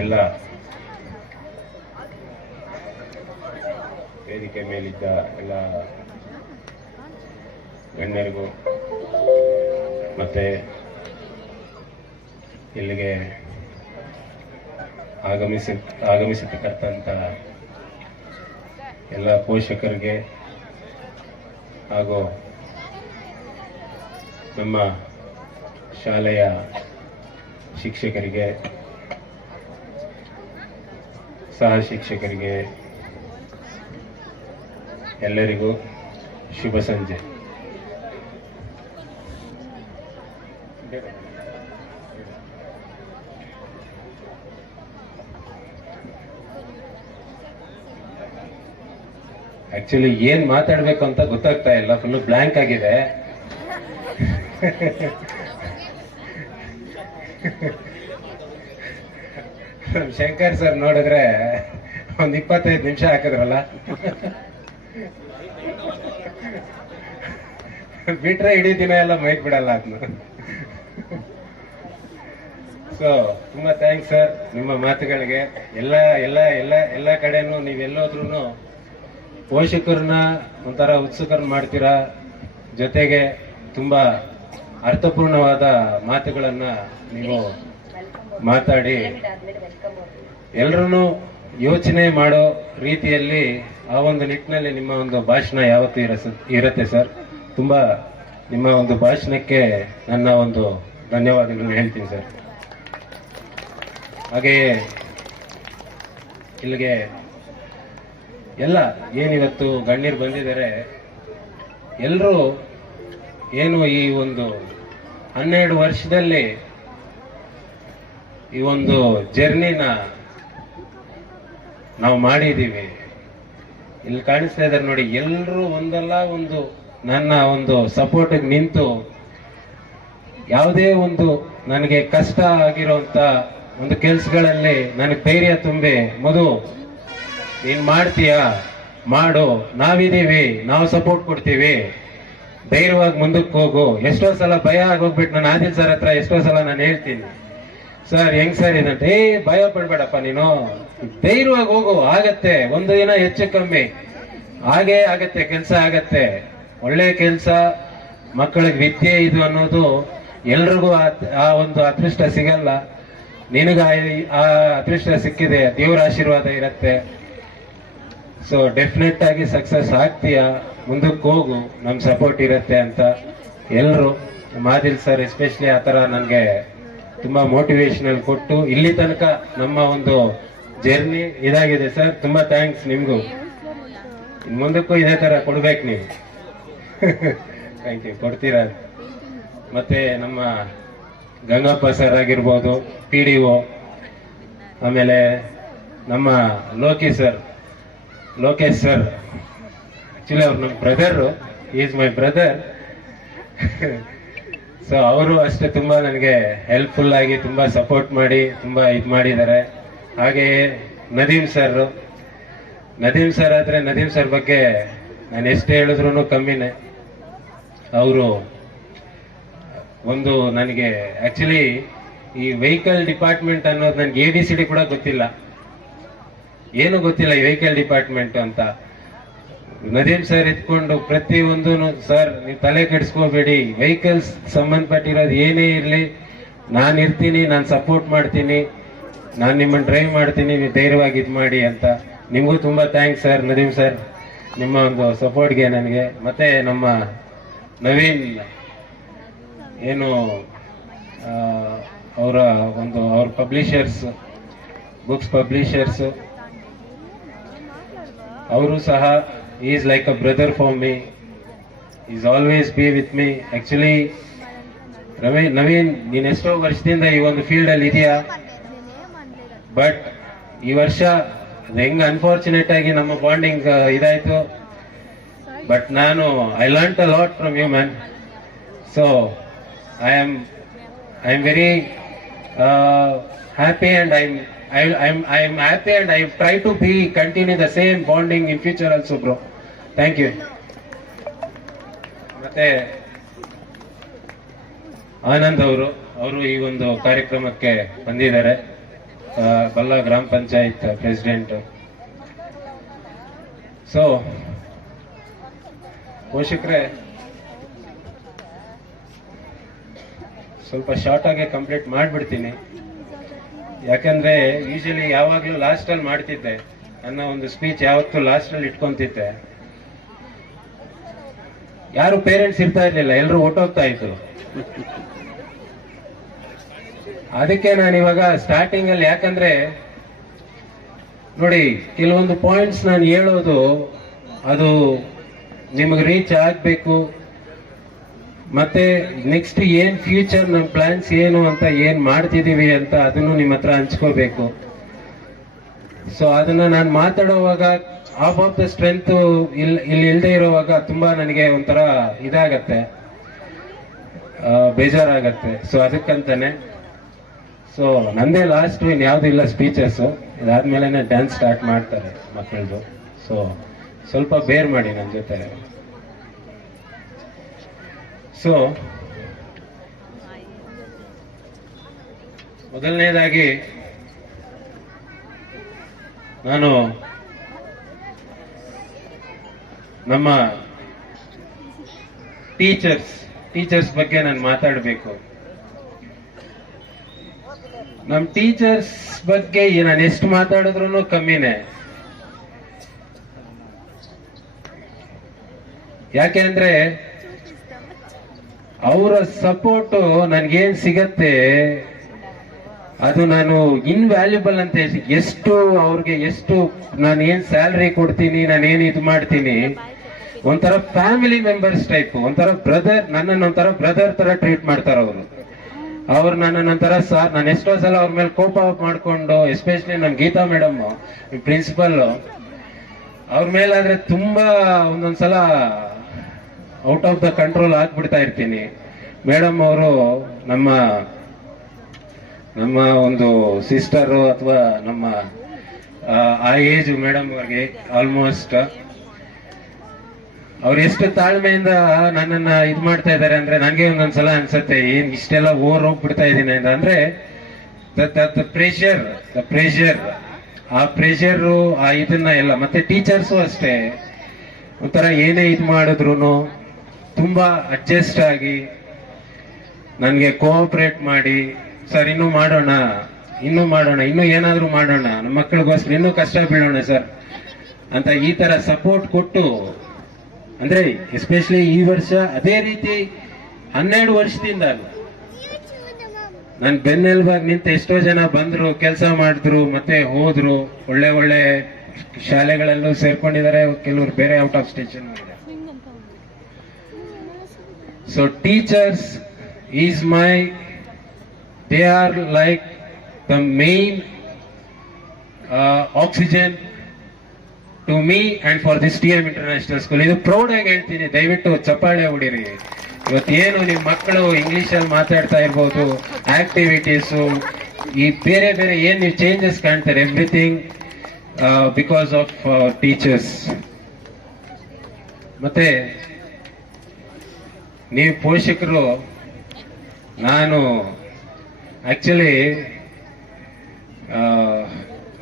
ಎಲ್ಲ ವೇದಿಕೆ ಮೇಲಿದ್ದ ಎಲ್ಲ ಗಣ್ಯರಿಗೂ ಮತ್ತೆ ಇಲ್ಲಿಗೆ ಆಗಮಿಸ ಆಗಮಿಸತಕ್ಕಂಥ ಎಲ್ಲ ಪೋಷಕರಿಗೆ ಹಾಗೂ ನಮ್ಮ ಶಾಲೆಯ ಶಿಕ್ಷಕರಿಗೆ ಸಹ ಶಿಕ್ಷಕರಿಗೆ ಎಲ್ಲರಿಗೂ ಶುಭ ಸಂಜೆ. ಆಕ್ಚುಲಿ ಏನ್ ಮಾತಾಡ್ಬೇಕು ಅಂತ ಗೊತ್ತಾಗ್ತಾ ಇಲ್ಲ. ಫುಲ್ ಬ್ಲಾಂಕ್ ಆಗಿದೆ. ಶಂಕರ್ ಸರ್ ನೋಡಿದ್ರೆ ಒಂದ್ ಇಪ್ಪತ್ತೈದು ನಿಮಿಷ ಹಾಕಿದ್ರಲ್ಲ? ಬಿಟ್ರೆ ಇಡೀ ದಿನ ಎಲ್ಲ ಮೈಕ್ ಬಿಡಲ್ಲ ಅದನ್ನ ಸೊ ತುಂಬಾ ಥ್ಯಾಂಕ್ಸ್ ಸರ್ ನಿಮ್ಮ ಮಾತುಗಳಿಗೆ. ಎಲ್ಲ ಎಲ್ಲ ಎಲ್ಲ ಎಲ್ಲ ಕಡೆನೂ ನೀವೆಲ್ಲೋದ್ರೂ ಪೋಷಕರನ್ನ ಒಂಥರ ಉತ್ಸುಕರನ್ನ ಮಾಡ್ತೀರಾ? ಜೊತೆಗೆ ತುಂಬಾ ಅರ್ಥಪೂರ್ಣವಾದ ಮಾತುಗಳನ್ನ ನೀವು ಮಾತಾಡಿ. ಎಲ್ಲರೂ ಯೋಚನೆ ಮಾಡೋ ರೀತಿಯಲ್ಲಿ ಆ ಒಂದು ನಿಟ್ಟಿನಲ್ಲಿ ನಿಮ್ಮ ಒಂದು ಭಾಷಣ ಯಾವತ್ತೂ ಇರತ್ತೆ ಸರ್. ತುಂಬ ನಿಮ್ಮ ಒಂದು ಭಾಷಣಕ್ಕೆ ನನ್ನ ಒಂದು ಧನ್ಯವಾದಗಳನ್ನು ಹೇಳ್ತೀನಿ ಸರ್. ಹಾಗೆಯೇ ಇಲ್ಲಿಗೆ ಎಲ್ಲ ಏನಿವತ್ತು ಗಣ್ಯರು ಬಂದಿದ್ದಾರೆ ಎಲ್ಲರೂ ಏನು ಈ ಒಂದು ಹನ್ನೆರಡು ವರ್ಷದಲ್ಲಿ ಈ ಒಂದು ಜರ್ನಿನ ನಾವು ಮಾಡಿದ್ದೀವಿ. ಇಲ್ಲಿ ಕಾಣಿಸ್ತಾ ಇದ್ದಾರೆ ನೋಡಿ ಎಲ್ಲರೂ ಒಂದಲ್ಲ ಒಂದು ನನ್ನ ಒಂದು ಸಪೋರ್ಟ್ ನಿಂತು ಯಾವುದೇ ಒಂದು ನನಗೆ ಕಷ್ಟ ಆಗಿರುವಂತ ಒಂದು ಕೆಲಸಗಳಲ್ಲಿ ನನಗೆ ಧೈರ್ಯ ತುಂಬಿ, ಮಧು, ನೀನು ಮಾಡ್ತೀಯಾ? ಮಾಡು. ನಾವಿದ್ದೀವಿ. ನಾವು ಸಪೋರ್ಟ್ ಕೊಡ್ತೀವಿ. ಧೈರ್ಯವಾಗಿ ಮುಂದಕ್ಕೆ ಹೋಗು. ಎಷ್ಟೋ ಸಲ ಭಯ ಆಗೋಗ್ಬಿಟ್ಟು ನಾನು ಆದಿಲ್ ಸರ್ ಹತ್ರ ಎಷ್ಟೋ ಸಲ ನಾನು ಹೇಳ್ತೀನಿ. ಸರ್, ಹೆಂಗ್ ಸರ್ ಇದಂತ ಏ ಭಯ ಪಡ್ಬೇಡಪ್ಪ ನೀನು. ಧೈರ್ಯವಾಗಿ ಹೋಗು, ಆಗತ್ತೆ. ಒಂದು ದಿನ ಹೆಚ್ಚು ಕಮ್ಮಿ. ಹಾಗೆ ಆಗತ್ತೆ, ಕೆಲಸ ಆಗತ್ತೆ. ಒಳ್ಳೆ ಕೆಲಸ, ಮಕ್ಕಳಿಗೆ ವಿದ್ಯೆ ಇದು ಅನ್ನೋದು ಎಲ್ರಿಗೂ ಆ- ಒಂದು ಅದೃಷ್ಟ ಸಿಗಲ್ಲ. ನಿನಗ ಆ ಅದೃಷ್ಟ ಸಿಕ್ಕಿದೆ, ದೇವರ ಆಶೀರ್ವಾದ ಇರತ್ತೆ. ಸೊ ಡೆಫಿನೆಟ್ ಆಗಿ ಸಕ್ಸಸ್ ಆಗ್ತೀಯ? ಮುಂದಕ್ಕೆ ಹೋಗು ನಮ್ಮ ಸಪೋರ್ಟ್ ಇರತ್ತೆ ಅಂತ ಎಲ್ಲರೂ ಮಾದಿಲ್ ಸರ್ ಎಸ್ಪೆಷಲಿ ಆ ಥರ ನನಗೆ ತುಂಬಾ ಮೋಟಿವೇಶನಲ್ ಕೊಟ್ಟು ಇಲ್ಲಿ ತನಕ ನಮ್ಮ ಒಂದು ಜರ್ನಿ ಇದಾಗಿದೆ ಸರ್. ತುಂಬಾ ಥ್ಯಾಂಕ್ಸ್ ನಿಮ್ಗೂ. ಮುಂದಕ್ಕೂ ಇದೇ ತರ ಕೊಡ್ಬೇಕು ನೀವು. ಥ್ಯಾಂಕ್ ಯು ಕೊಡ್ತೀರಾ? ಮತ್ತೆ ನಮ್ಮ ಗಂಗಪ್ಪ ಸರ್ ಆಗಿರ್ಬೋದು ಪಿ ಡಿ ಒ ಆಮೇಲೆ ನಮ್ಮ Loki sir Lokesh sir actually ಅವ್ರು ನಮ್ಮ brother is my brother so ಅವರು ಅಷ್ಟೇ ತುಂಬ ನನಗೆ ಹೆಲ್ಪ್ಫುಲ್ ಆಗಿ ತುಂಬ ಸಪೋರ್ಟ್ ಮಾಡಿ, ತುಂಬ ಇದು ಮಾಡಿದ್ದಾರೆ. ಹಾಗೆಯೇ ನದೀಮ್ ಸರ್ ನದೀಮ್ ಸರ್ ಆದರೆ ನದೀಮ್ ಸರ್ ಬಗ್ಗೆ ನಾನು ಎಷ್ಟು ಹೇಳಿದ್ರು ಕಮ್ಮಿನೇ. ಅವರು ಒಂದು ನನಗೆ ಆ್ಯಕ್ಚುಲಿ ಈ ವೆಹಿಕಲ್ ಡಿಪಾರ್ಟ್ಮೆಂಟ್ ಅನ್ನೋದು ನನಗೆ ಎ ಡಿ ಸಿ ಡಿ ಕೂಡ ಗೊತ್ತಿಲ್ಲ. ಏನು ಗೊತ್ತಿಲ್ಲ ಈ ವೆಹಿಕಲ್ ಡಿಪಾರ್ಟ್ಮೆಂಟ್ ಅಂತ. ನದೀಮ್ ಸರ್ ಎತ್ಕೊಂಡು ಪ್ರತಿ ಒಂದು ಸರ್ ನೀವು ತಲೆ ಕೆಡಿಸ್ಕೋಬೇಡಿ. ವೆಹಿಕಲ್ಸ್ ಸಂಬಂಧಪಟ್ಟಿರೋದು ಏನೇ ಇರಲಿ ನಾನು ಇರ್ತೀನಿ ನಾನು ಸಪೋರ್ಟ್ ಮಾಡ್ತೀನಿ ನಾನು ನಿಮ್ಮನ್ನು ಡ್ರೈವ್ ಮಾಡ್ತೀನಿ ನೀವು ಧೈರ್ಯವಾಗಿ ಇದು ಮಾಡಿ ಅಂತ. ನಿಮಗೂ ತುಂಬ ಥ್ಯಾಂಕ್ಸ್ ಸರ್ ನದೀಮ್ ಸರ್. ನಿಮ್ಮ ಒಂದು ಸಪೋರ್ಟ್ಗೆ ನನಗೆ. ಮತ್ತೆ ನಮ್ಮ ನವೀನ್ ಏನು ಅವರ ಒಂದು ಅವ್ರ ಪಬ್ಲಿಷರ್ಸ್ ಬುಕ್ಸ್ ಪಬ್ಲಿಷರ್ಸ್ ಅವರು ಸಹ is like a brother for me is always be with me actually Ravi Naveen ನೀನ್ ಎಷ್ಟೋ ವರ್ಷದಿಂದ ಈ ಒಂದು ಫೀಲ್ಡ್ ಅಲ್ಲಿ ಇದೆಯಾ? ಬಟ್ ಈ ವರ್ಷ ಹೆಂಗ್ ಅನ್ಫಾರ್ಚುನೇಟ್ ಆಗಿ ನಮ್ಮ ಬಾಂಡಿಂಗ್ ಇದಾಯ್ತು. ಬಟ್ ನಾನು I learn a lot from you man so I am I am very happy and I I I am happy and I try to be continue the same bonding in future also bro. Thank you ಮತ್ತೆ ಆನಂದ್ ಅವರು ಅವರು ಈ ಒಂದು ಕಾರ್ಯಕ್ರಮಕ್ಕೆ ಬಂದಿದ್ದಾರೆ. ಬಲ್ಲ ಗ್ರಾಮ panchayat president. So ಪೋಷಕರೇ, ಸ್ವಲ್ಪ ಶಾರ್ಟ್ ಆಗಿ ಕಂಪ್ಲೀಟ್ ಮಾಡಿಬಿಡ್ತೀನಿ. ಯಾಕಂದ್ರೆ ಯೂಶಲಿ ಯಾವಾಗ್ಲೂ ಲಾಸ್ಟ್ ಅಲ್ಲಿ ಮಾಡ್ತಿದ್ದೆ. ನನ್ನ ಒಂದು ಸ್ಪೀಚ್ ಯಾವತ್ತೂ ಲಾಸ್ಟ್ ಅಲ್ಲಿ ಇಟ್ಕೊಂತಿದ್ದೆ. ಯಾರು ಪೇರೆಂಟ್ಸ್ ಇರ್ತಾ ಇರ್ಲಿಲ್ಲ ಎಲ್ಲರೂ ಹೊಟ್ಟೋಗ್ತಾ ಇದ್ರು. ಅದಕ್ಕೆ ನಾನು ಇವಾಗ ಸ್ಟಾರ್ಟಿಂಗ್ ಅಲ್ಲಿ ಯಾಕಂದ್ರೆ, ನೋಡಿ, ಕೆಲವೊಂದು ಪಾಯಿಂಟ್ಸ್ ನಾನು ಹೇಳೋದು, ಅದು ನಿಮಗೆ ರೀಚ್ ಆಗಬೇಕು. ಮತ್ತೆ ನೆಕ್ಸ್ಟ್ ಏನ್ ಫ್ಯೂಚರ್ ನಮ್ಮ ಪ್ಲಾನ್ಸ್ ಏನು ಅಂತ ಏನ್ ಮಾಡ್ತಿದೀವಿ ಅಂತ ಅದನ್ನು ನಿಮ್ಮ ಹತ್ರ ಹಂಚ್ಕೋಬೇಕು. ಸೊ ಅದನ್ನ ನಾನು ಮಾತಾಡುವಾಗ ಆಫ್ ದ ಸ್ಟ್ರೆಂತ್ ಇಲ್ಲಿ ಇಲ್ಲಿ ಇಲ್ಲದೆ ಇರುವಾಗ ತುಂಬಾ ನನಗೆ ಒಂಥರ ಇದಾಗತ್ತೆ. ಬೇಜಾರಾಗತ್ತೆ. ಸೊ ಅದಕ್ಕಂತಾನೆ. ಸೊ ನಂದೇ ಲಾಸ್ಟ್ ಇನ್ ಯಾವ್ದು ಇಲ್ಲ ಸ್ಪೀಚಸ್ ಇದಾದ್ಮೇಲೆ ಡ್ಯಾನ್ಸ್ ಸ್ಟಾರ್ಟ್ ಮಾಡ್ತಾರೆ ಮಕ್ಕಳದು ಸೊ ಸ್ವಲ್ಪ ಬೇರ್ ಮಾಡಿ ನನ್ನ ಜೊತೆ. ಸೊ ಮೊದಲನೇದಾಗಿ ನಾನು ನಮ್ಮ ಟೀಚರ್ಸ್ ಟೀಚರ್ಸ್ ಬಗ್ಗೆ ನಾನು ಮಾತಾಡಬೇಕು. ನಮ್ಮ ಟೀಚರ್ಸ್ ಬಗ್ಗೆ ನಾನು ಎಷ್ಟು ಮಾತಾಡಿದ್ರು ಕಮ್ಮಿನೇ. ಯಾಕೆಂದ್ರೆ ಅವರ ಸಪೋರ್ಟ್ ನನ್ಗೇನ್ ಸಿಗತ್ತೆ, ಅದು ನಾನು ಇನ್ವ್ಯಾಲ್ಯೂಬಲ್ ಅಂತ ಎಷ್ಟು ಅವ್ರಿಗೆ ಎಷ್ಟು ನಾನು ಏನ್ ಸ್ಯಾಲ್ರಿ ಕೊಡ್ತೀನಿ, ನಾನು ಏನ್ ಇದು ಮಾಡ್ತೀನಿ ಒಂಥರ ಫ್ಯಾಮಿಲಿ ಮೆಂಬರ್ಸ್ ಟೈಪ್ ಒಂಥರ ಬ್ರದರ್ ನನ್ನನ್ನು ಒಂಥರ ಬ್ರದರ್ ತರ ಟ್ರೀಟ್ ಮಾಡ್ತಾರ ಅವರು. ಅವ್ರು ನನ್ನ ನಂತರ ಸರ್ ನಾನು ಎಷ್ಟೋ ಸಲ ಅವ್ರ ಮೇಲೆ ಕೋಪ ಮಾಡಿಕೊಂಡು ಎಸ್ಪೆಷಲಿ ನಮ್ಮ ಗೀತಾ ಮೇಡಮ್ ಪ್ರಿನ್ಸಿಪಲ್ ಅವ್ರ ಮೇಲಾದ್ರೆ ತುಂಬಾ ಒಂದೊಂದ್ಸಲ ಔಟ್ ಆಫ್ ದ ಕಂಟ್ರೋಲ್ ಆಗ್ಬಿಡ್ತಾ ಇರ್ತೀನಿ. ಮೇಡಮ್ ಅವರು ನಮ್ಮ ನಮ್ಮ ಒಂದು ಸಿಸ್ಟರು ಅಥವಾ ನಮ್ಮ ಆ, ಆ ಏಜ್ ಮೇಡಮ್ ಅವ್ರಿಗೆ ಆಲ್ಮೋಸ್ಟ್ ಅವ್ರು ಎಷ್ಟು ತಾಳ್ಮೆಯಿಂದ ನನ್ನನ್ನ ಇದು ಮಾಡ್ತಾ ಇದ್ದಾರೆ ಅಂದ್ರೆ ನನಗೆ ಒಂದೊಂದ್ಸಲ ಅನ್ಸುತ್ತೆ, ಏನ್ ಇಷ್ಟೆಲ್ಲ ಓವರ್ ಹೋಗ್ಬಿಡ್ತಾ ಇದ್ದೀನಿ ಅಂತ. ಅಂದ್ರೆ ಪ್ರೆಷರ್ ದ ಪ್ರೆಷರ್ ಆ ಪ್ರೆಷರ್ ಆ ಇದನ್ನ ಎಲ್ಲ, ಮತ್ತೆ ಟೀಚರ್ಸು ಅಷ್ಟೇ. ಒಂಥರ ಏನೇ ಇದು ಮಾಡಿದ್ರು ತುಂಬಾ ಅಡ್ಜಸ್ಟ್ ಆಗಿ ನನಗೆ ಕೋಆಪರೇಟ್ ಮಾಡಿ, ಸರ್, ಇನ್ನೂ ಮಾಡೋಣ ಇನ್ನೂ ಮಾಡೋಣ, ಇನ್ನೂ ಏನಾದರೂ ಮಾಡೋಣ. ನಮ್ಮ ಮಕ್ಕಳಿಗೋಸ್ಕರ ಇನ್ನೂ ಕಷ್ಟ ಬೀಳೋಣ, ಸರ್. ಅಂತ ಈ ತರ ಸಪೋರ್ಟ್ ಕೊಟ್ಟು ಅಂದ್ರೆ ಎಸ್ಪೆಷಲಿ ಈ ವರ್ಷ ಅದೇ ರೀತಿ ಹನ್ನೆರಡು ವರ್ಷದಿಂದ ನನ್ ಬೆನ್ನೆಲ್ಬಾಗ್ ನಿಂತ ಎಷ್ಟೋ ಜನ ಬಂದ್ರು, ಕೆಲಸ ಮಾಡಿದ್ರು, ಮತ್ತೆ ಹೋದ್ರು, ಒಳ್ಳೆ ಒಳ್ಳೆ ಶಾಲೆಗಳಲ್ಲೂ ಸೇರ್ಕೊಂಡಿದ್ದಾರೆ, ಕೆಲವರು ಬೇರೆ out of station so teachers is my they are like the main oxygen to me and for this T M international school ಇದು ಪ್ರೌಡ್ ಆಗಿ ಹೇಳ್ತೀನಿ. ದಯವಿಟ್ಟು ಚಪ್ಪಾಳೆ ಹೊಡಿರಿ. ಇವತ್ತೇನು ನಿಮ್ಮ ಮಕ್ಕಳು ಇಂಗ್ಲಿಷ್ ಅಲ್ಲಿ ಮಾತಾಡ್ತಾ ಇರ್ಬೋದು ಆಕ್ಟಿವಿಟೀಸು ಈ ಬೇರೆ ಬೇರೆ ಏನು ನೀವು ಚೇಂಜಸ್ ಕಾಣ್ತಾರೆ? ಎವ್ರಿಥಿಂಗ್ ಬಿಕಾಸ್ ಆಫ್ ಟೀಚರ್ಸ್ ಮತ್ತೆ, ನೀವು ಪೋಷಕರು, ನಾನು ಆಕ್ಚುಲಿ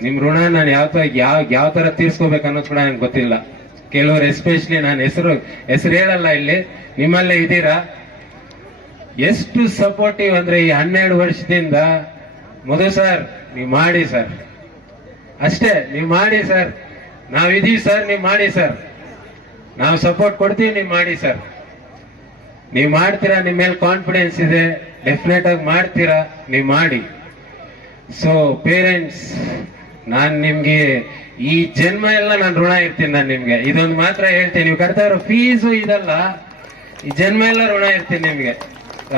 ನಿಮ್ ಋಣ ನಾನು ಯಾವ ತರ ಯಾವ ಯಾವ ತರ ತೀರ್ಸ್ಕೋಬೇಕು ಅನ್ನೋದು ಕೂಡ ನನ್ಗೆ ಗೊತ್ತಿಲ್ಲ. ಕೆಲವರು ಎಸ್ಪೆಷಲಿ ನಾನು ಹೆಸರು ಹೆಸರು ಹೇಳಲ್ಲ ಇಲ್ಲಿ. ನಿಮ್ಮಲ್ಲೇ ಇದ್ದೀರಾ? ಎಷ್ಟು ಸಪೋರ್ಟಿವ್ ಅಂದ್ರೆ ಈ ಹನ್ನೆರಡು ವರ್ಷದಿಂದ, ಮಧು ಸರ್ ನೀವು ಮಾಡಿ ಸರ್ ಅಷ್ಟೇ, ನೀವು ಮಾಡಿ ಸರ್ ನಾವಿದೀವಿ ಸರ್ ನೀವು ಮಾಡಿ ಸರ್ ನಾವು ಸಪೋರ್ಟ್ ಕೊಡ್ತೀವಿ, ನೀವು ಮಾಡಿ ಸರ್ ನೀವು ಮಾಡ್ತೀರಾ ನಿಮ್ಮ ಮೇಲೆ ಕಾನ್ಫಿಡೆನ್ಸ್ ಇದೆ ಡೆಫಿನೆಟ್ ಆಗಿ ಮಾಡ್ತೀರಾ, ನೀವು ಮಾಡಿ. ಸೊ ಪೇರೆಂಟ್ಸ್ ನಾನ್ ನಿಮ್ಗೆ ಈ ಜನ್ಮ ಎಲ್ಲ ನಾನು ಋಣ ಇರ್ತೀನಿ ನಾನು ನಿಮ್ಗೆ. ಇದೊಂದು ಮಾತ್ರ ಹೇಳ್ತೀನಿ. ನೀವು ಕಟ್ತಾ ಇರೋ ಫೀಸು ಇದಲ್ಲ. ಈ ಜನ್ಮ ಎಲ್ಲ ಋಣ ಇರ್ತೀನಿ ನಿಮ್ಗೆ.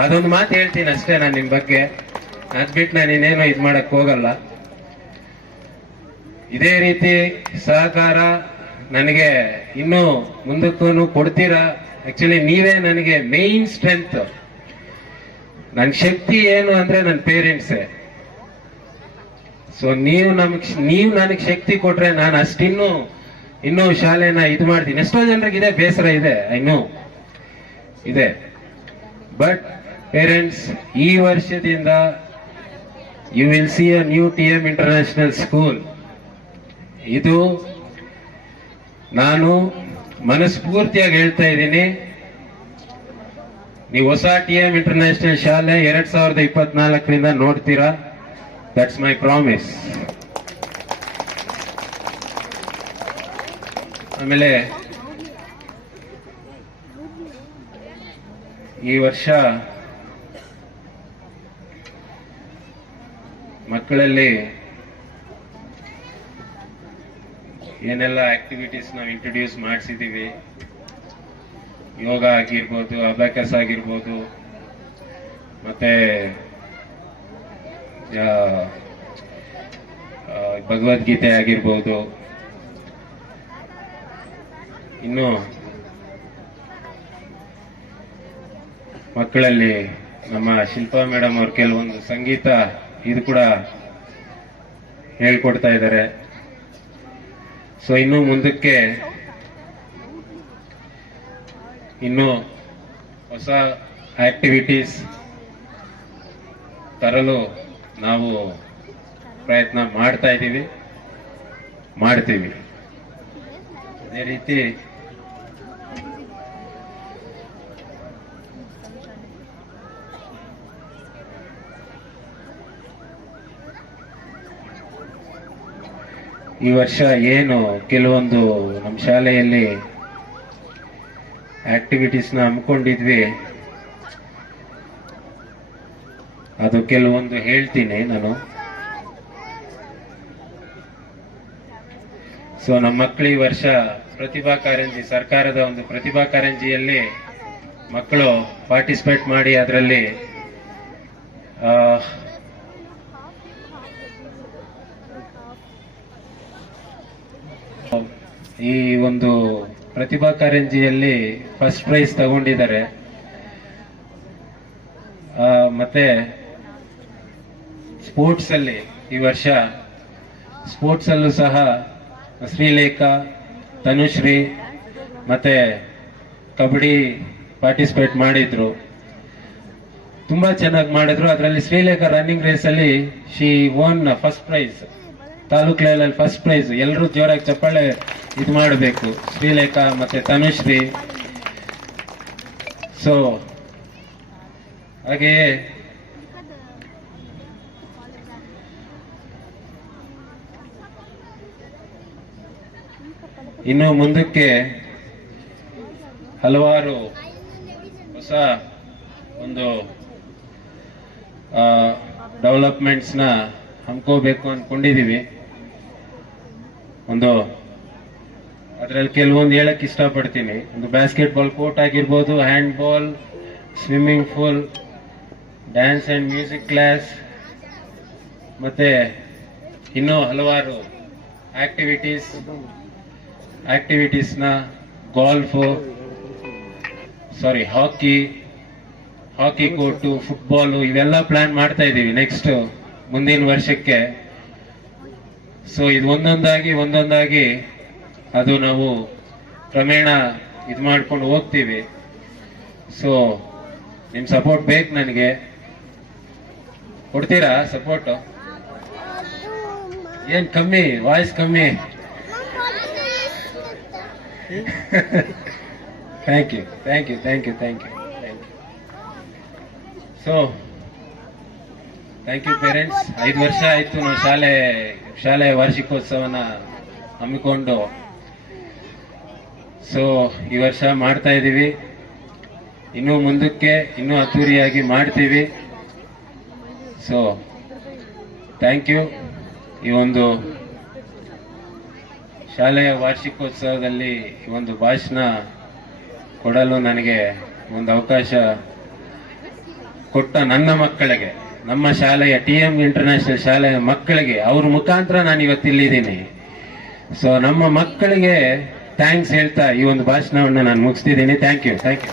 ಅದೊಂದು ಮಾತು ಹೇಳ್ತೀನಿ ಅಷ್ಟೇ ನಾನು ನಿಮ್ ಬಗ್ಗೆ. ಅದ್ ಬಿಟ್ಟು ನಾನು ಇನ್ನೇನು ಇದು ಮಾಡಕ್ ಹೋಗಲ್ಲ. ಇದೇ ರೀತಿ ಸಹಕಾರ ನನಗೆ ಇನ್ನೂ ಮುಂದಕ್ಕೂ ಕೊಡ್ತೀರಾ? ಆಕ್ಚುಲಿ ನೀವೇ ನನಗೆ ಮೇನ್ ಸ್ಟ್ರೆಂತ್ ನನ್ನ ಶಕ್ತಿ ಏನು ಅಂದ್ರೆ ನನ್ನ ಪೇರೆಂಟ್ಸೇ ಸೊ ನೀವು ನಮಗ್ ನೀವು ನನಗೆ ಶಕ್ತಿ ಕೊಟ್ರೆ ನಾನು ಅಷ್ಟಿನ್ನೂ, ಇನ್ನೂ ಶಾಲೆನ ಇದು ಮಾಡ್ತೀನಿ. ಎಷ್ಟೋ ಜನರಿಗೆ ಇದೆ ಬೇಸರ ಇದೆ ಇನ್ನೂ ಇದೆ. ಬಟ್ ಪೇರೆಂಟ್ಸ್ ಈ ವರ್ಷದಿಂದ you will see a new T M international school ಇದು ನಾನು ಮನಸ್ಫೂರ್ತಿಯಾಗಿ ಹೇಳ್ತಾ ಇದ್ದೀನಿ. ನೀವು ಹೊಸ ಟಿ ಎಂ ಇಂಟರ್ನ್ಯಾಷನಲ್ ಶಾಲೆ ಎರಡ್ ಸಾವಿರದ ಇಪ್ಪತ್ನಾಲ್ಕರಿಂದ ನೋಡ್ತೀರಾ? ದಟ್ಸ್ ಮೈ ಪ್ರಾಮಿಸ್ ಆಮೇಲೆ ಈ ವರ್ಷ ಮಕ್ಕಳಲ್ಲಿ ಏನೆಲ್ಲ ಆಕ್ಟಿವಿಟೀಸ್ ನಾವು ಇಂಟ್ರೊಡ್ಯೂಸ್ ಮಾಡಿಸಿದ್ದೀವಿ ಯೋಗ ಆಗಿರ್ಬೋದು ಅಬ್ಯಾಕಸ್ ಆಗಿರ್ಬೋದು, ಮತ್ತೆ ಭಗವದ್ಗೀತೆ ಆಗಿರ್ಬೋದು. ಇನ್ನು ಮಕ್ಕಳಲ್ಲಿ ನಮ್ಮ ಶಿಲ್ಪಾ ಮೇಡಮ್ ಅವ್ರ ಕೆಲವೊಂದು ಸಂಗೀತ ಇದು ಕೂಡ ಹೇಳ್ಕೊಡ್ತಾ ಇದ್ದಾರೆ. ಸೊ ಇನ್ನು ಮುಂದಕ್ಕೆ ಇನ್ನು ಹೊಸ ಆಕ್ಟಿವಿಟೀಸ್ ತರಲು ನಾವು ಪ್ರಯತ್ನ ಮಾಡ್ತಾ ಇದ್ದೀವಿ. ಮಾಡ್ತೀವಿ. ಅದೇ ರೀತಿ ಈ ವರ್ಷ ಏನು ಕೆಲವೊಂದು ನಮ್ಮ ಶಾಲೆಯಲ್ಲಿ ಆಕ್ಟಿವಿಟೀಸ್ನ ಹಮ್ಮಿಕೊಂಡಿದ್ವಿ. ಅದು ಕೆಲವೊಂದು ಹೇಳ್ತೀನಿ ನಾನು. ಸೊ ನಮ್ಮ ಮಕ್ಕಳು ಈ ವರ್ಷ ಪ್ರತಿಭಾ ಕಾರಂಜಿ, ಸರ್ಕಾರದ ಒಂದು ಪ್ರತಿಭಾ ಕಾರಂಜಿಯಲ್ಲಿ ಮಕ್ಕಳು ಪಾರ್ಟಿಸಿಪೇಟ್ ಮಾಡಿ ಅದರಲ್ಲಿ ಈ ಒಂದು ಪ್ರತಿಭಾ ಕಾರಂಜಿಯಲ್ಲಿ ಫಸ್ಟ್ ಪ್ರೈಸ್ ತಗೊಂಡಿದ್ದಾರೆ. ಮತ್ತೆ ಸ್ಪೋರ್ಟ್ಸ್ ಅಲ್ಲಿ ಈ ವರ್ಷ ಸ್ಪೋರ್ಟ್ಸ್ ಅಲ್ಲೂ ಸಹ ಶ್ರೀಲೇಖಾ, ತನುಶ್ರೀ ಮತ್ತೆ ಕಬಡ್ಡಿ ಪಾರ್ಟಿಸಿಪೇಟ್ ಮಾಡಿದ್ರು. ತುಂಬಾ ಚೆನ್ನಾಗಿ ಮಾಡಿದ್ರು. ಅದರಲ್ಲಿ ಶ್ರೀಲೇಖಾ ರನ್ನಿಂಗ್ ರೇಸ್ ಅಲ್ಲಿ she won first prize taluk level first prize ಎಲ್ಲರೂ ಜೋರಾಗಿ ಚಪ್ಪಾಳೆ ಇದು ಮಾಡಬೇಕು. ಶ್ರೀಲೇಖಾ ಮತ್ತೆ ತನುಶ್ರೀ. ಸೊ ಹಾಗೆಯೇ ಇನ್ನು ಮುಂದಕ್ಕೆ ಹಲವಾರು ಹೊಸ ಒಂದು ಡೆವಲಪ್ಮೆಂಟ್ಸ್ನ ಹಮ್ಕೋಬೇಕು ಅಂದ್ಕೊಂಡಿದ್ದೀವಿ ಒಂದು, ಅದರಲ್ಲಿ ಕೆಲವೊಂದು ಹೇಳಕ್ ಇಷ್ಟಪಡ್ತೀನಿ. ಒಂದು ಬ್ಯಾಸ್ಕೆಟ್ಬಾಲ್ ಕೋರ್ಟ್ ಆಗಿರ್ಬೋದು handball swimming pool dance and music class ಮತ್ತು ಇನ್ನೂ ಹಲವಾರು activities ಆಕ್ಟಿವಿಟೀಸ್ನ golf sorry hockey hockey court football ಇವೆಲ್ಲ ಪ್ಲಾನ್ ಮಾಡ್ತಾ ಇದ್ದೀವಿ ನೆಕ್ಸ್ಟ್ ಮುಂದಿನ ವರ್ಷಕ್ಕೆ. ಸೊ ಇದು ಒಂದೊಂದಾಗಿ ಒಂದೊಂದಾಗಿ ಅದು ನಾವು ಕ್ರಮೇಣ ಇದು ಮಾಡ್ಕೊಂಡು ಹೋಗ್ತೀವಿ. ಸೊ ನಿಮ್ ಸಪೋರ್ಟ್ ಬೇಕು ನನಗೆ. ಕೊಡ್ತೀರಾ ಸಪೋರ್ಟ್ ಏನ್ ಕಮ್ಮಿ ವಾಯ್ಸ್ ಕಮ್ಮಿ. Thank you thank you thank you thank you thank you so thank you parents ಐದು ವರ್ಷ ಆಯಿತು ನಾವು ಶಾಲೆ ಶಾಲೆ ವಾರ್ಷಿಕೋತ್ಸವನ ಹಮ್ಮಿಕೊಂಡು. ಸೊ ಈ ವರ್ಷ ಮಾಡ್ತಾ ಇದ್ದೀವಿ ಇನ್ನು ಮುಂದಕ್ಕೆ, ಇನ್ನೂ ಅದ್ದೂರಿಯಾಗಿ ಮಾಡ್ತೀವಿ. ಸೊ ಥ್ಯಾಂಕ್ ಯು ಈ ಒಂದು ಶಾಲೆಯ ವಾರ್ಷಿಕೋತ್ಸವದಲ್ಲಿ ಒಂದು ಭಾಷಣ ಕೊಡಲು ನನಗೆ ಒಂದು ಅವಕಾಶ ಕೊಟ್ಟ ನನ್ನ ಮಕ್ಕಳಿಗೆ, ನಮ್ಮ ಶಾಲೆಯ ಟಿ ಎಂ ಇಂಟರ್ನ್ಯಾಷನಲ್ ಶಾಲೆಯ ಮಕ್ಕಳಿಗೆ, ಅವ್ರ ಮುಖಾಂತರ ನಾನು ಇವತ್ತು ಇಲ್ಲಿದ್ದೀನಿ. ಸೊ ನಮ್ಮ ಮಕ್ಕಳಿಗೆ ಥ್ಯಾಂಕ್ಸ್ ಹೇಳ್ತಾ ಈ ಒಂದು ಭಾಷಣವನ್ನು ನಾನು ಮುಗಿಸ್ತಿದ್ದೀನಿ. Thank you thank you